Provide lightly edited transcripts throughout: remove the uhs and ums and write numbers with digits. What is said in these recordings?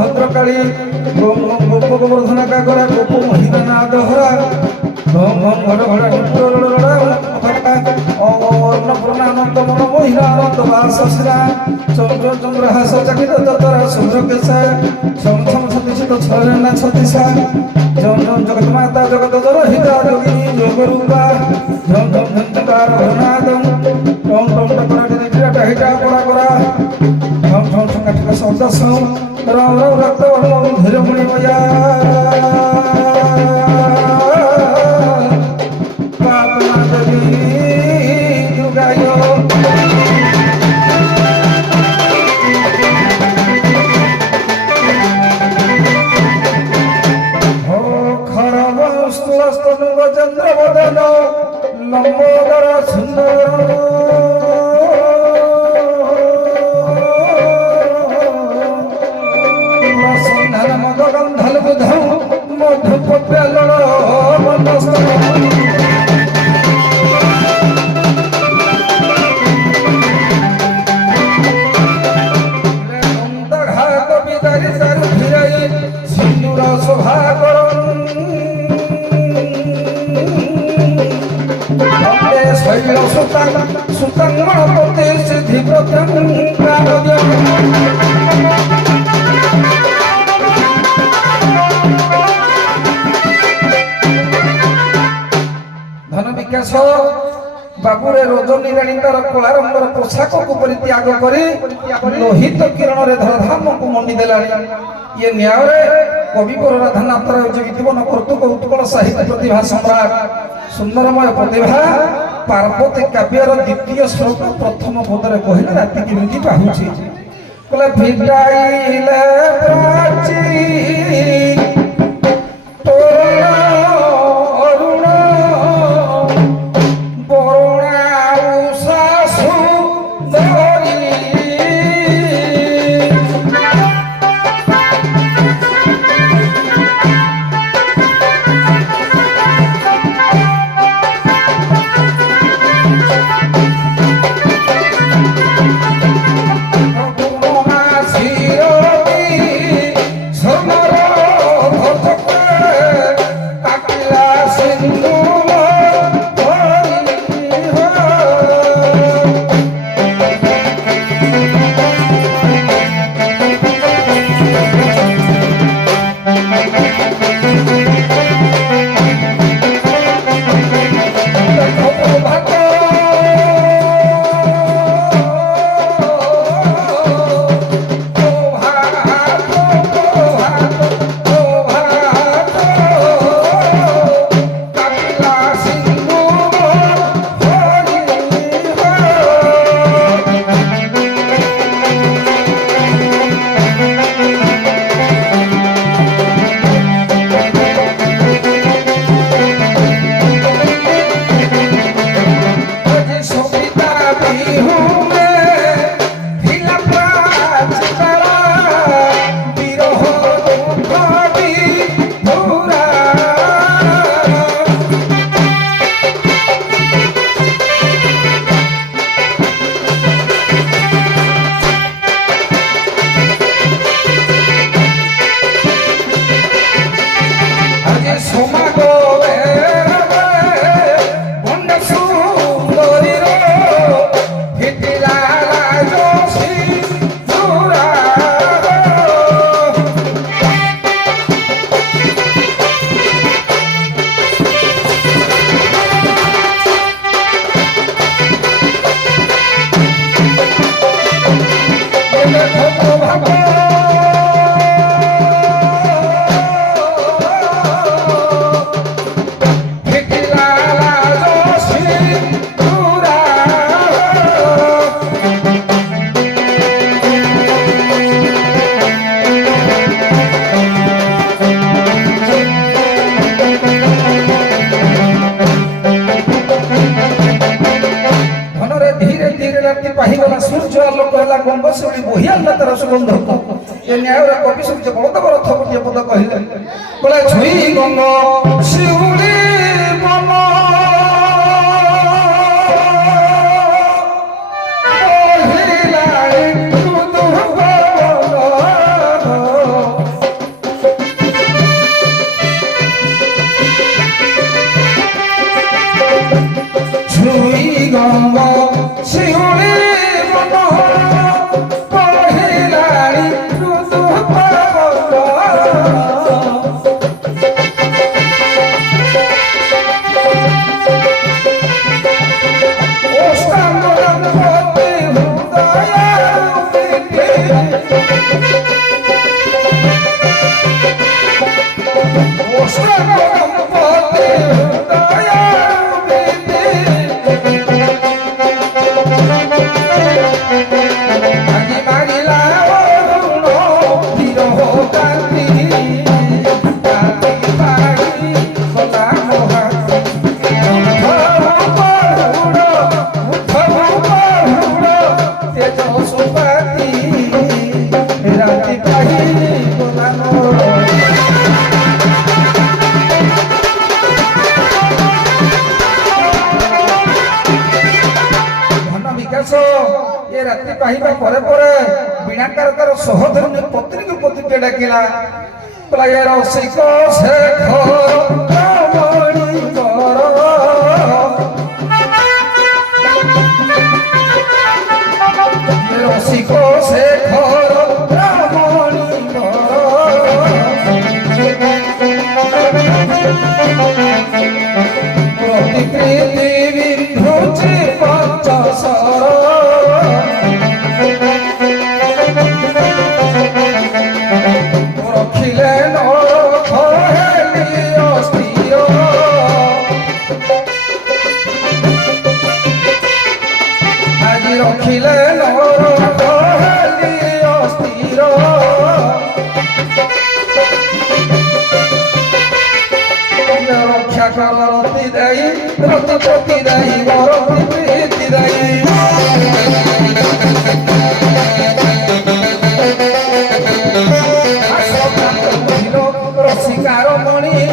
ভদ্রকালী ওম ওম গোপগোবর্ধনা কাকরা গোপ মহিলা নাদহরা ওম ওম ঘড় ঘড় নিত্যরড়ড়া অন্নপূর্ণা আনন্দমন মহিলা আনন্দ বাসশ্রা চন্দ্র চন্দ্রহাস চকিত ততরা শুভ্রকেশা ছম ছম সতীশিত ছয়না ছতিশা ঝম ঝম জগৎ মাতা জগৎ জনহিতা যোগিনী যোগরূপা ঝম ঝম ঝঞ্ঝকার ঘনাদম টম টম টকরা ডিটা হিটা করা করা ঝম ঝম সংঘাঠিক শব্দ সম রাম রাম রক্ত বর্ণ ধীরমণি ময়া পাপনা দেবী দুর্গায় চন্দ্রবদন লম্বোদর সুন্দর প্রসন্ধান মদগন্ধল বুধ মধুপ্যালন ঘাত বিদারি তারু ফিরাই সিন্দুর শোভা করণ শৈল সুতাং সুতাং মণপতি সিদ্ধি প্রত্যং ধন বিକାশ বাବୁରେ ରଜନୀ ରାଣୀ ତାର କଳା ରଙ୍ଗର ପୋଷାକକୁ ପରିତ୍ୟାଗ କରି ଲୋହିତ କିରଣରେ ଧରାଧାମକୁ ମଣ୍ଡି ଦେଲାଣି। ଇଏ ନ୍ୟାୟରେ କବିବର ରାଧାନାଥ ରାୟ ଜୀବନ କର୍ତ୍ତୃକ ଉତ୍କଳ ସାହିତ୍ୟ ପ୍ରତିଭା ସମ୍ରାଟ ସୁନ୍ଦରମୟ ପ୍ରତିଭା ପାର୍ବତୀ କାବ୍ୟର ଦ୍ୱିତୀୟ ଶ୍ଲୋକ ପ୍ରଥମ ପଦରେ କହିଲେ ରାତି କେମିତି ପାହୁଛି କହିଲେ ଭିଟାଇଲେ ପ୍ରାଚୀ রাতি পাহিগলা সূর্য আলোক ହେଲା ଗଙ୍ଗଶିଉଳି ବହି ଆଣିଲା ତାର ସୁଗନ୍ଧକୁ ଏ ନ୍ୟାୟର କବି ସୂର୍ଯ୍ୟ ବଳଦେବ ରଥ ଗୋଟିଏ ପଦ କହିଲେ ବୋଲେ ଛୁଇ ଗଙ୍ଗ ଶିଉଳି ମନ ये रात्रि पाहिबा परे परे बिनाकार तार सहोदरनी पत्नी को पति के डाकिला बोला ये रसिक शेखर रामणी कर ये रसिक शेखर रामणी कर प्रति प्रीति विधुची पंचसर रखिले अस्थिर रक्षा कर रति दाई रतिपति दाई गरति प्रीति दाई रसिकार मणि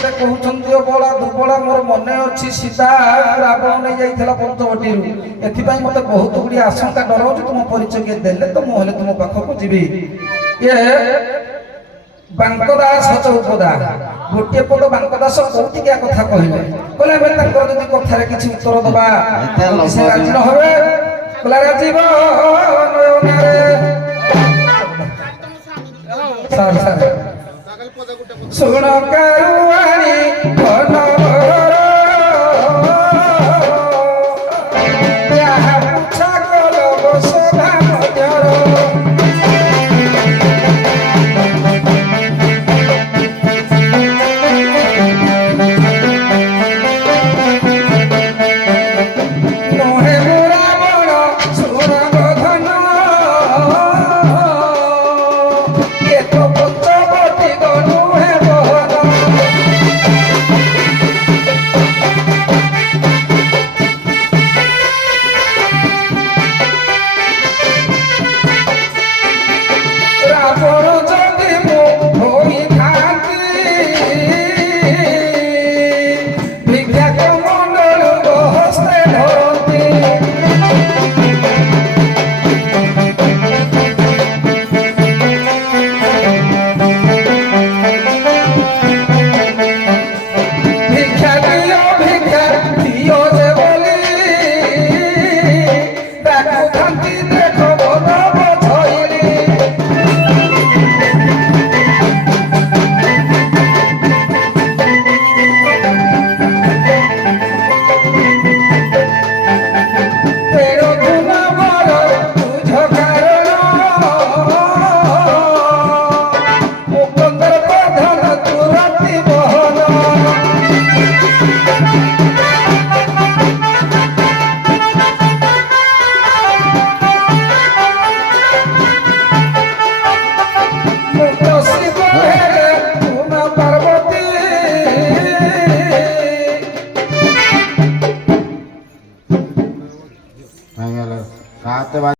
ମତେ କହୁଛନ୍ତି ଅବଳା ଦୁର୍ବଳା ମୋର ମନେ ଅଛି ସୀତା ରାବଣ ନେଇ ଯାଇଥିଲା ପଞ୍ଚବଟୀରୁ ଏଥିପାଇଁ ମତେ ବହୁତ ଗୁଡ଼ିଏ ଆଶଙ୍କା ଡର ହଉଛି ତୁମ ପରିଚୟ କିଏ ଦେଲେ ତ ମୁଁ ହେଲେ ତୁମ ପାଖକୁ ଯିବି ଇଏ ବାଙ୍କଦାସ ଚୌପଦା ଗୋଟିଏ ପଦ ବାଙ୍କଦାସ କୌତିକିଆ କଥା କହିଲେ କହିଲେ ଆମେ ତାଙ୍କର ଯଦି କଥାରେ କିଛି ଉତ୍ତର ଦବା ସେ ରାଜି ନ ହେବେ କହିଲା ରାଜୀବ ସାର୍ ଶୁଣ କାରୁଆ